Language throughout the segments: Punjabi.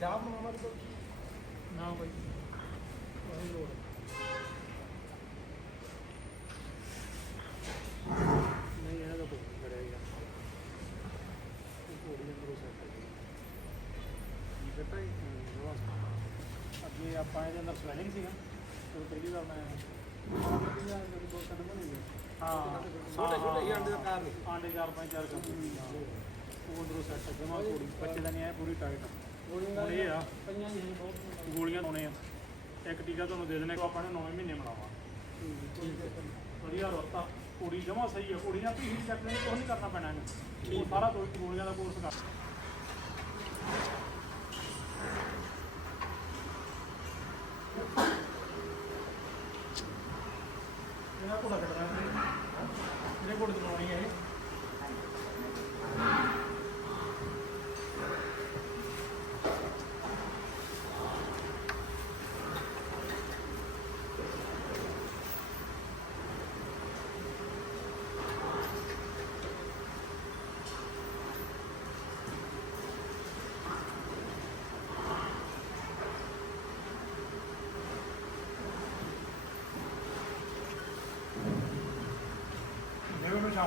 ਚਾਹ ਬਣਾਉਣਾ ਤੇ ਨਾ ਬਾਈ। ਉਹੀ ਲੋੜ ਨਹੀਂ। ਇਹਦਾ ਕੋਈ ਯਾਰ। ਅੱਗੇ ਆਪਾਂ ਇਹਦੇ ਅੰਦਰ ਸਵੈਲਿੰਗ ਸੀਗਾ। ਤੇ ਪਹਿਲੀ ਵਾਰ ਮੈਂ ਹਾਂ। ਛੋਟੇ ਛੋਟੇ ਹੀ ਅੰਡੇ ਦਾ ਕਾਰ ਨਹੀਂ। ਆਂਡੇ ਚਾਰ ਪੰਜ ਚਾਰ ਕੱਪ। ਉਹ ਅੰਦਰੋਂ ਸੈੱਟ ਜਮਾ ਕੋੜੀ ਬੱਚੇ ਦਾ ਨਹੀਂ ਆਇਆ ਪੂਰੀ ਟਾਈਟ ਹੁਣ ਇਹ ਆ। ਪਈਆਂ ਨਹੀਂ ਬਹੁਤ ਗੋਲੀਆਂ ਲਾਉਣੇ ਆ। ਇੱਕ ਟੀਕਾ ਤੁਹਾਨੂੰ ਦੇ ਦੇਣੇ ਕੋ ਆਪਾਂ ਨੇ 9 ਮਹੀਨੇ ਹੈ। ਵਧੀਆ ਰੋਤਾ। ਕੁੜੀ ਜਮਾ ਸਹੀ ਆ। ਕੁੜੀ ਨਾਲ ਵੀ ਹੀਟ ਚੱਕਣੇ ਕੁਝ ਨਹੀਂ ਕਰਨਾ ਪੈਣਾ ਇਹਨੂੰ। ਉਹ ਸਾਰਾ ਦੋ ਗੋਲੀਆਂ ਦਾ ਕੋਰਸ ਕਰ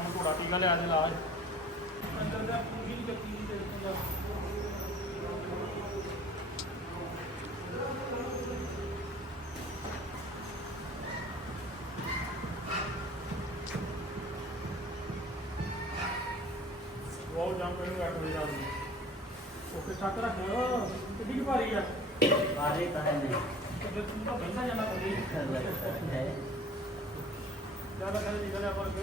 ਸ਼ਾਮ ਨੂੰ ਘੋੜਾ ਟੀਕਾ ਲਿਆ ਦੇ ਇਲਾਜ ਅੰਦਰ ਦਾ ਪੂਰੀ ਨਹੀਂ ਚੱਕੀ ਦੀ ਤੇ ਹੁੰਦਾ ਉਹ ਜਾਂ ਕੋਈ ਵਜੇ ਰਾਤ ਨੂੰ ਓਕੇ ਚੱਕ ਰੱਖ ਕਿੱਡੀ ਕੁ ਭਾਰੀ ਆ। ਬਾਰੇ ਤਾਂ ਨਹੀਂ। ਤੇ ਤੂੰ ਤਾਂ ਬੰਦਾ ਜਾਣਾ ਕਰੀ ਹੈ। ਜ਼ਿਆਦਾ ਕਦੇ ਨਿਕਲ ਆ ਪਰ ਕਿ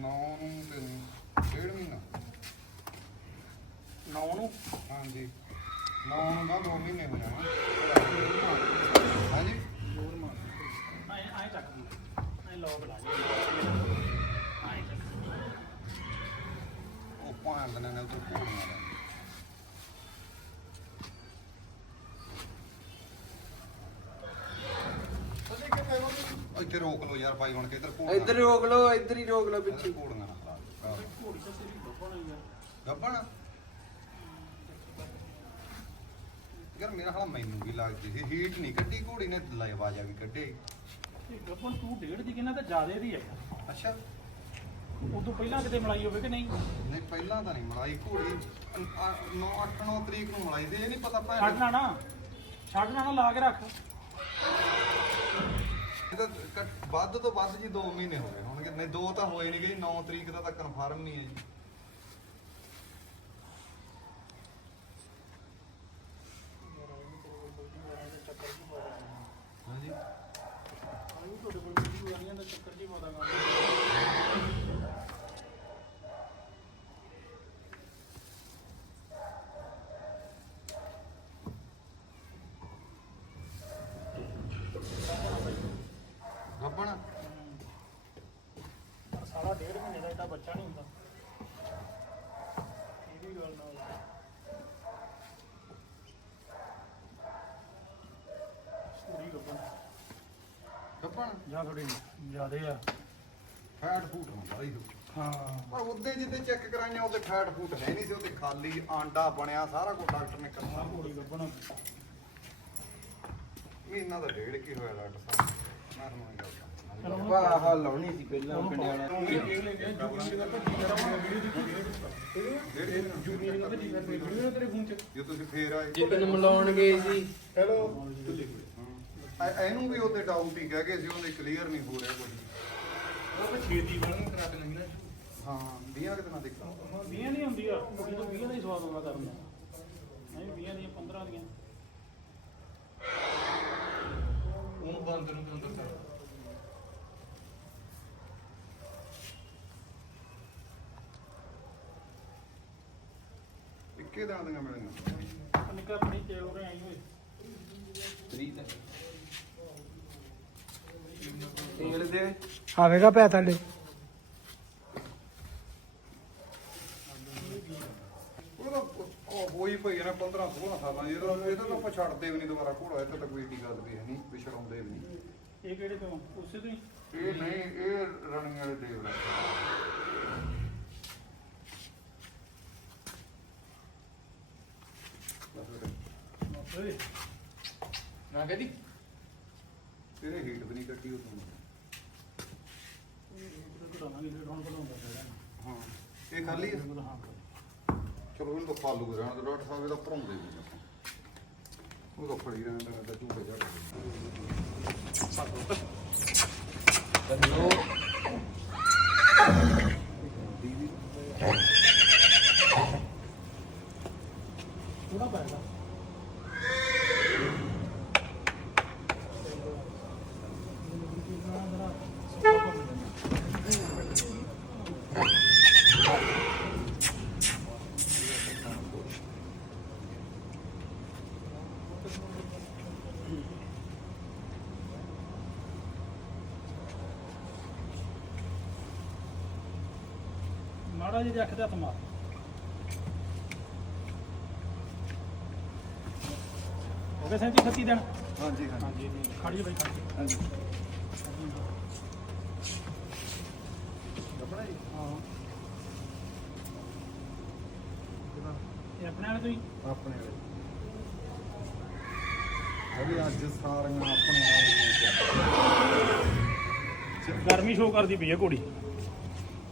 ਨੌ ਨੂੰ ਤੇ ਡੇਢ ਮਹੀਨਾ। 9 ਨੂੰ? ਹਾਂਜੀ। ਨੌ ਨੂੰ ਬਾਅਦ ਦੋ ਮਹੀਨੇ ਹੋ ਜਾਣਾ। ਹਾਂਜੀ? ਜੋਰ ਮਾਰ ਆਏ ਆਏ ਚੱਕ ਦੀ ਆਏ ਲੋਕ ਲਾ ਆਏ ਚੱਕ ਉਹ ਪਾਣ ਦਨੇ ਨਾਲ ਤੋਂ ਕੋੜੀਆਂ ਦਾ ਇੱਥੇ ਰੋਕ ਲਓ ਯਾਰ ਭਾਈ ਹੁਣ ਕੇ ਇੱਧਰ ਕੋੜੀਆਂ ਇੱਧਰ ਰੋਕ ਲਓ ਇੱਧਰ ਹੀ ਰੋਕ ਲਓ ਪਿੱਛੇ। ਕੋੜੀਆਂ ਨਾ ਖਾ ਘੋੜੀ ਤਾਂ ਤੇਰੀ ਆ ਗੱਬਣ। ਯਾਰ ਮੇਰਾ ਹਾਲ ਮੈਨੂੰ ਵੀ ਲੱਗਦੀ ਸੀ ਹੀਟ ਨਹੀਂ ਕੱਢੀ ਘੋੜੀ ਨੇ ਲੈ ਆਵਾਜ਼ਾ ਵੀ ਕੱਢੇ। ਗੱਪਣ ਤੂੰ ਡੇਢ ਦੀ ਕਿੰਨਾ ਤਾਂ ਜ਼ਿਆਦੇ ਦੀ ਹੈ। ਅੱਛਾ। ਉਦੋਂ ਪਹਿਲਾਂ ਕਿਤੇ ਮਲਾਈ ਹੋਵੇ ਕਿ ਨਹੀਂ? ਨਹੀਂ ਪਹਿਲਾਂ ਤਾਂ ਨਹੀਂ ਮਲਾਈ ਘੋੜੀ 9 8 9 ਤਰੀਕ ਨੂੰ ਮਲਾਈ ਦੇ ਇਹ ਨਹੀਂ ਪਤਾ ਭੈਣ। ਛੱਡਣਾ ਨਾ। ਛੱਡਣਾ ਨਾ ਲਾ ਕੇ ਰੱਖ। ਇਹ ਤਾਂ ਘੱਟ- ਵੱਧ ਤੋਂ ਵੱਧ ਜੀ 2 ਮਹੀਨੇ ਹੋ ਗਏ ਹੋਣਗੇ। ਨਹੀਂ, ਦੋ ਤਾਂ ਹੋਏ ਨਹੀਂ ਗਏ 9 ਤਰੀਕ ਦਾ ਤਾਂ ਕਨਫਰਮ ਨਹੀਂ ਹੈ ਜੀ। ਗੱਬਣ ਸਾਲਾ ਡੇਢ ਮਹੀਨੇ ਦਾ ਏਡਾ ਬੱਚਾ ਨਹੀਂ ਹੁੰਦਾ। ਇਹ ਵੀ ਗੱਲ ਨਾਲ ਸਟੋਰੀ ਗੱਪਣ ਗੱਬਣ ਜਾਂ ਥੋੜੀ ਜ਼ਿਆਦੇ ਆ। ਫੈਟ ਫੂਟ ਹੁੰਦਾ ਹੀ ਹਾਂ। ਪਰ ਉਹਦੇ ਜਿੱਦੇ ਚੈੱਕ ਕਰਾਈਆਂ ਉਹਦੇ ਫੈਟ ਫੂਟ ਹੈ ਨਹੀਂ ਸੀ ਉਹਦੇ ਖਾਲੀ ਆਂਡਾ ਬਣਿਆ ਸਾਰਾ ਕੁਝ ਡਾਕਟਰ ਨੇ ਕਰਨਾ ਘੋੜੀ ਗੱਪਣ ਮਹੀਨਾ ਦਾ ਡੇਢ ਕੀ ਹੋਇਆ ਡਾਕਟਰ ਸਾਹਿਬ? ਮੈਂ ਤੁਹਾਨੂੰ ਇਹ ਗੱਲ ਵਾਹ ਲਾਉਣੀ ਸੀ ਪਹਿਲਾਂ ਪਿੰਡ ਵਾਲਿਆਂ ਨੇ। ਜੇ ਤੁਸੀਂ ਫੇਰ ਆਏ ਜਿੱਦਨ ਮਿਲਾਉਣ ਗਏ ਸੀ ਹੈਲੋ ਇਹਨੂੰ ਵੀ ਉਹਦੇ ਡਾਊਟ ਹੀ ਕਹਿ ਗਏ ਸੀ ਉਹਦੇ ਕਲੀਅਰ ਨਹੀਂ ਹੋ ਰਿਹਾ ਕੁਝ ਹਾਂ 20 ਕਿਤੇ ਨਾ ਦੇਖਾਂ ਹਾਂ 20 ਨਹੀਂ ਹੁੰਦੀ ਆ ਕੁੜੀ ਤੋਂ 20 ਦਾ ਹੀ ਸਵਾਦ ਆਉਂਦਾ ਕਰਨ ਦਾ। ਨਹੀਂ 20 ਦੀਆਂ 15 ਦੀਆਂ। ਉਹਨੂੰ ਬੰਦ ਨੂੰ ਅੰਦਰ ਕਰ। ਇੱਕੇ ਦਾਂ ਦੀਆਂ ਮਿਲਣੀਆਂ ਨਿੱਕਾ ਆਪਣੀ ਤੇਲ ਉਹ ਆਈ ਹੋਈ। ਤੇਲ ਦੇ? ਆਵੇਗਾ ਪੈ ਤੁਹਾਡੇ ਉਹਦਾ ਉਹ ਹੋਈ ਪਈ ਹੈ ਨਾ 15 16 ਸਾਲਾਂ ਦੀ ਇਹਦਾ ਇਹਦਾ ਤਾਂ ਆਪਾਂ ਛੱਡਦੇ ਵੀ ਨਹੀਂ ਦੁਬਾਰਾ ਘੋੜਾ ਇਹ ਤਾਂ ਕੋਈ ਏਡੀ ਗੱਲ ਵੀ ਹੈ ਨਹੀਂ ਵੀ ਛਡਾਉਂਦੇ ਵੀ ਨਹੀਂ। ਇਹ ਕਿਹੜੇ ਤੋਂ? ਉਸੇ ਤੋਂ ਹੀ? ਇਹ ਨਹੀਂ ਇਹ ਰਣੀਆਂ ਵਾਲੇ ਦੇਵ ਨੇ। ਓਏ। ਨਾ ਕਹਦੀ। ਤੇਰੇ ਹੀਟ ਵੀ ਨਹੀਂ ਕੱਟੀ ਉਹ ਤੋਂ ਹਾਂ ਇਹ ਖਾਲੀ ਹਾਂ ਚਲੋ ਇਹਨੂੰ ਤਾਂ ਫਾਲੂ ਰਹਿਣ ਦੇ ਡਾਕਟਰ ਸਾਹਿਬ ਇਹਦਾ ਭਰਾਉਂਦੇ ਵੀ ਨੇ ਉਹ ਤਾਂ ਫੜੀ ਰਹਿੰਦਾ ਨੇ ਤਾਂ ਝੂਠੇ ਜੜ ਥੋੜਾ ਮਾੜਾ ਜਿਹਾ ਅੱਖ ਤੇ ਹੱਥ ਮਾਰ। ਹੋ ਗਏ ਸੈਂਤੀ 36 ਦਿਨ? ਹਾਂਜੀ ਹਾਂਜੀ। ਹਾਂਜੀ ਖੜੀ ਜਾ ਬਾਈ ਖੜੀ ਹਾਂਜੀ। ਹਾਂ ਇਹ ਆਪਣੇ ਵਾਲੇ ਤੋਂ ਹੀ? ਆਪਣੇ ਵਾਲੇ। ਅਭੀ ਅੱਜ ਸਾਰੀਆਂ ਆਪਣੇ ਵਾਲੇ ਗਰਮੀ ਸ਼ੋ ਕਰਦੀ ਪਈ ਹੈ ਘੋੜੀ।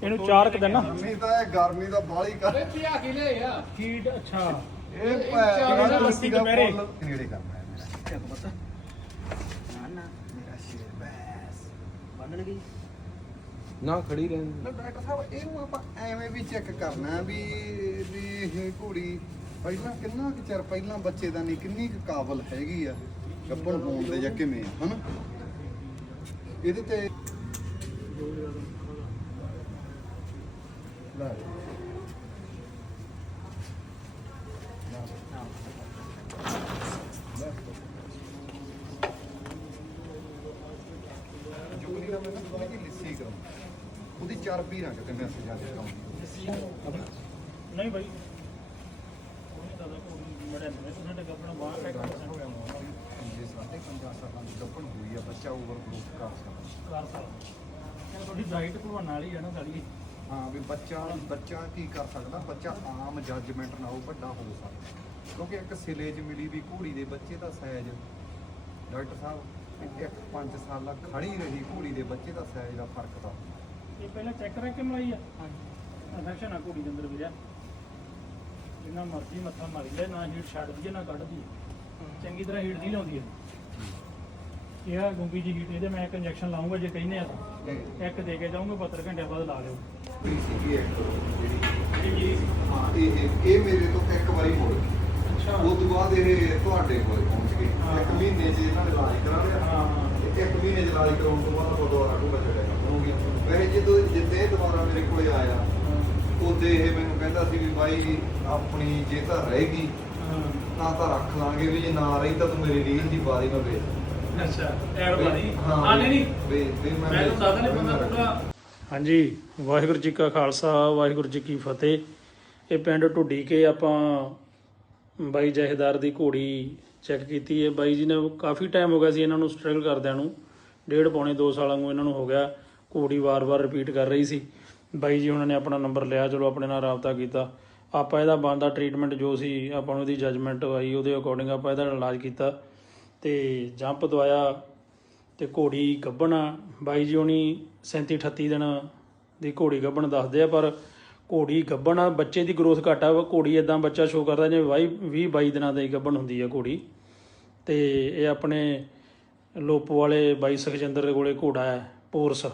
ਇਹਨੂੰ ਚਾਰ ਕੁ ਦਿਨ ਨਾ ਗਰਮੀ ਤਾਂ ਇਹ ਗਰਮੀ ਦਾ ਬਾਲੀ ਕਰ ਪਿਆ ਕੇ ਲੈ ਆ? ਕੀਟ ਅੱਛਾ। ਇਹ ਚਾਰ ਭੈਣ ਲੱਸੀ ਦੁਪਹਿਰੇ। ਨੇੜੇ ਕਰਨਾ ਹੈ? ਮੇਰਾ ਤੈਨੂੰ ਪਤਾ। ਨਾ ਨਾ ਮੇਰਾ ਸ਼ੇਰ ਬੈਸ। ਬੰਨਣ ਗਈ ਨਾ ਖੜੀ ਰਹਿਣ ਨਾ ਡਾਕਟਰ ਸਾਹਿਬ ਇਹਨੂੰ ਆਪਾਂ ਐਵੇਂ ਵੀ ਚੈੱਕ ਕਰਨਾ ਵੀ ਵੀ ਇਹ ਘੋੜੀ ਪਹਿਲਾਂ ਕਿੰਨਾ ਕੁ ਚਿਰ ਪਹਿਲਾਂ ਬੱਚੇ ਦਾ ਨਹੀਂ ਕਿੰਨੀ ਕੁ ਕਾਬਲ ਹੈਗੀ ਆ? ਗੱਪਣ ਹੋਣ ਦੇ ਜਾਂ ਕਿਵੇਂ ਆ, ਹਨਾ? ਇਹਦੇ ਤੇ ਲੈ। ਜੁਗਨੀ ਦਾ ਮੈਨੂੰ ਥੋੜੀ ਜਿਹੀ ਲਿੱਸੀ ਕਰੋ ਉਹਦੀ ਚਰਬੀ ਨਾ ਕਿਤੇ ਮੈਸੇਜ ਆ ਕੇ ਕੰਮ ਨਹੀਂ ਬਾਈ ਕੋਈ ਦਾਦਾ ਘੋੜੀ ਮੜਿਆ ਨਹੀਂ ਤੂੰ ਸਾਡੇ ਆਪਣਾ ਬਾਹਰ ਟੈਕ ਜੇ ਸਾਡੇ 50 ਸਾਲਾਂ ਦੀ ਗੱਪਣ ਹੋਈ ਆ ਬੱਚਾ ਓਵਰ ਗਰੋਥ ਕਰ ਸਕਦਾ ਕਰ ਸਕਦਾ ਤੁਹਾਡੀ ਡਾਈਟ ਭਲਵਾਨ ਨਾਲ ਹੀ ਹੈ ਨਾ ਸਾਡੀ ਹਾਂ ਵੀ ਬੱਚਾ ਬੱਚਾ ਕੀ ਕਰ ਸਕਦਾ? ਬੱਚਾ ਆਮ ਜੱਜਮੈਂਟ ਨਾਲ ਉਹ ਵੱਡਾ ਹੋ ਸਕਦਾ। ਕਿਉਂਕਿ ਇੱਕ ਸਿਲੇ 'ਚ ਮਿਲੀ ਵੀ ਘੋੜੀ ਦੇ ਬੱਚੇ ਦਾ ਸਾਈਜ਼ ਡਾਕਟਰ ਸਾਹਿਬ ਇੱਕ- ਇੱਕ 5 ਸਾਲਾ ਖੜੀ ਰਹੀ ਘੋੜੀ ਦੇ ਬੱਚੇ ਦਾ ਸਾਈਜ਼ ਦਾ ਫ਼ਰਕ ਇਹ ਪਹਿਲਾਂ ਚੈੱਕ ਕਰਾ ਕੇ ਮਲਾਈ ਆ? ਇਨਫੈਕਸ਼ਨ ਆ ਘੋੜੀ ਦੇ ਅੰਦਰ ਵੀਰਿਆ। ਜਿੰਨਾ ਮਰਜ਼ੀ ਮੱਥਾ ਮਾਰੀ ਲੈ ਨਾ ਹੀਟ ਛੱਡਦੀ ਹੈ ਨਾ ਕੱਢਦੀ ਹੈ। ਚੰਗੀ ਤਰ੍ਹਾਂ ਹੀਟ ਨਹੀਂ ਲਾਉਂਦੀ ਹੈ। ਇਹ ਆ ਗੁੰਗੀ ਜੀ ਹੀਟ ਇਹਦੇ ਮੈਂ ਇੱਕ ਇੰਜੈਕਸ਼ਨ ਲਾਉਂਗਾ ਜੇ ਕਹਿੰਦੇ ਆ ਤਾਂ। ਇੱਕ ਦੇ ਕੇ ਜਾਊਂਗਾ 72 ਘੰਟੇ ਬਾਅਦ ਲਾ ਲਿਓ PCG ਐਕਟ ਜਿਹੜੀ ਜੀ। ਹਾਂ ਇਹ ਇਹ ਮੇਰੇ ਤੋਂ ਇੱਕ ਵਾਰੀ ਮੁੜ ਗਈ। ਅੱਛਾ। ਉਸ ਤੋਂ ਬਾਅਦ ਇਹ ਤੁਹਾਡੇ ਕੋਲ ਪਹੁੰਚ ਗਈ। ਹਾਂ। ਇੱਕ ਮਹੀਨੇ 'ਚ ਇਹਨਾਂ ਨੇ ਇਲਾਜ ਕਰਾ ਲਿਆ। ਹਾਂ ਹਾਂ। ਤੇ ਇੱਕ ਮਹੀਨੇ 'ਚ ਇਲਾਜ ਕਰਾਉਣ ਤੋਂ ਬਾਅਦ ਉਹ ਦੁਬਾਰਾ ਕੋਲ ਚੜਿਆ ਹੋ ਗਿਆ। ਵੈਸੇ ਜਦੋਂ ਜਿੱਦੇ ਇਹ ਦੁਬਾਰਾ ਮੇਰੇ ਕੋਲੇ ਆਇਆ ਉਹਦੇ ਇਹ ਮੈਨੂੰ ਕਹਿੰਦਾ ਸੀ ਵੀ ਬਾਈ ਆਪਣੀ ਜੇ ਤਾਂ ਰਹੇਗੀ ਹਾਂ। ਤਾਂ ਤਾਂ ਰੱਖ ਲਾਂਗੇ ਵੀ ਜੇ ਨਾ ਰਹੀ ਤਾਂ ਤੂੰ ਮੇਰੀ ਰੀਲ ਦੀ ਬਾਰੀ ਮੈਂ ਵੇਚ। ਅੱਛਾ ਐਡ ਵਾਲੀ। ਹਾਂ ਹਾਂ ਨਹੀਂ ਨਹੀਂ। ਵੀ ਵੀ ਮੈਂ ਮੈਂ ਤੁਹਾਨੂੰ ਦੱਸਦਾ ਨਹੀਂ ਬੰਦਾ ਪੂਰਾ ਹਾਂਜੀ ਵਾਹਿਗੁਰੂ ਜੀ ਕਾ ਖਾਲਸਾ ਵਾਹਿਗੁਰੂ ਜੀ ਕੀ ਫਤਿਹ। ਇਹ ਪਿੰਡ ਢੁੱਡੀ ਕੇ ਆਪਾਂ ਬਾਈ ਜਹੇਦਾਰ ਦੀ ਘੋੜੀ ਚੈੱਕ ਕੀਤੀ ਹੈ। ਬਾਈ ਜੀ ਨੇ ਕਾਫੀ ਟਾਈਮ ਹੋ ਗਿਆ ਸੀ ਇਹਨਾਂ ਨੂੰ ਸਟਰਗਲ ਕਰਦਿਆਂ ਨੂੰ। ਡੇਢ ਪੌਣੇ 2 ਸਾਲਾਂ ਨੂੰ ਇਹਨਾਂ ਨੂੰ ਹੋ ਗਿਆ। ਘੋੜੀ ਵਾਰ-ਵਾਰ ਰਿਪੀਟ ਕਰ ਰਹੀ ਸੀ। ਬਾਈ ਜੀ ਉਹਨਾਂ ਨੇ ਆਪਣਾ ਨੰਬਰ ਲਿਆ ਚਲੋ ਆਪਣੇ ਨਾਲ ਰਾਬਤਾ ਕੀਤਾ। ਆਪਾਂ ਇਹਦਾ ਬਣਦਾ ਟ੍ਰੀਟਮੈਂਟ ਜੋ ਸੀ ਆਪਾਂ ਨੂੰ ਇਹਦੀ ਜੱਜਮੈਂਟ ਆਈ ਉਹਦੇ ਅਕੋਰਡਿੰਗ ਆਪਾਂ ਇਹਦਾ ਇਲਾਜ ਕੀਤਾ। ਤੇ ਜੰਪ ਦਵਾਇਆ ਤੇ ਘੋੜੀ ਗੱਭਣ ਆ। ਬਾਈ ਜਿਉਣੀ ਹੁਣੀ 37 38 ਦਿਨ ਦੀ ਘੋੜੀ ਗੱਭਣ ਦੱਸਦੇ ਆ, ਪਰ ਘੋੜੀ ਗੱਭਣ ਬੱਚੇ ਦੀ ਗਰੋਥ ਘੱਟ ਆ। ਘੋੜੀ ਇਦਾਂ ਬੱਚਾ ਸ਼ੋ ਕਰਦਾ ਜਿਵੇਂ ਵਾਈ 20 22 ਦਿਨਾਂ ਦਾ ਹੀ ਗੱਭਣ ਹੁੰਦੀ ਆ ਘੋੜੀ। ਤੇ ਇਹ ਆਪਣੇ ਲੋਪ ਵਾਲੇ ਬਾਈ ਸੁਖਜਿੰਦਰ ਦੇ ਕੋਲੇ ਘੋੜਾ ਹੈ, ਪੋਰਸ।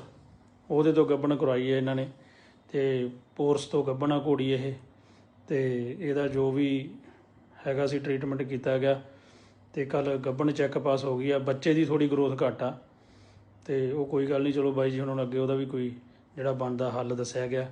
ਉਹਦੇ ਤੋਂ ਗੱਭਣ ਕਰਵਾਈ ਹੈ ਇਹਨਾਂ ਨੇ। ਤੇ ਪੋਰਸ ਤੋਂ ਗੱਭਣਾ ਘੋੜੀ ਇਹ। ਤੇ ਇਹਦਾ ਜੋ ਵੀ ਹੈਗਾ ਸੀ ਟ੍ਰੀਟਮੈਂਟ ਕੀਤਾ ਗਿਆ। ਤੇ ਕੱਲ ਗੱਬਣ ਚੈੱਕ ਪਾਸ ਹੋ ਗਈ ਆ। ਬੱਚੇ ਦੀ ਥੋੜੀ ਗਰੋਥ ਘੱਟ ਆ। ਤੇ ਉਹ ਕੋਈ ਗੱਲ ਨਹੀਂ, ਚਲੋ ਬਾਈ ਜੀ, ਹੁਣ ਅੱਗੇ ਉਹਦਾ ਵੀ ਕੋਈ ਜਿਹੜਾ ਬਣਦਾ ਹੱਲ ਦੱਸਿਆ ਗਿਆ।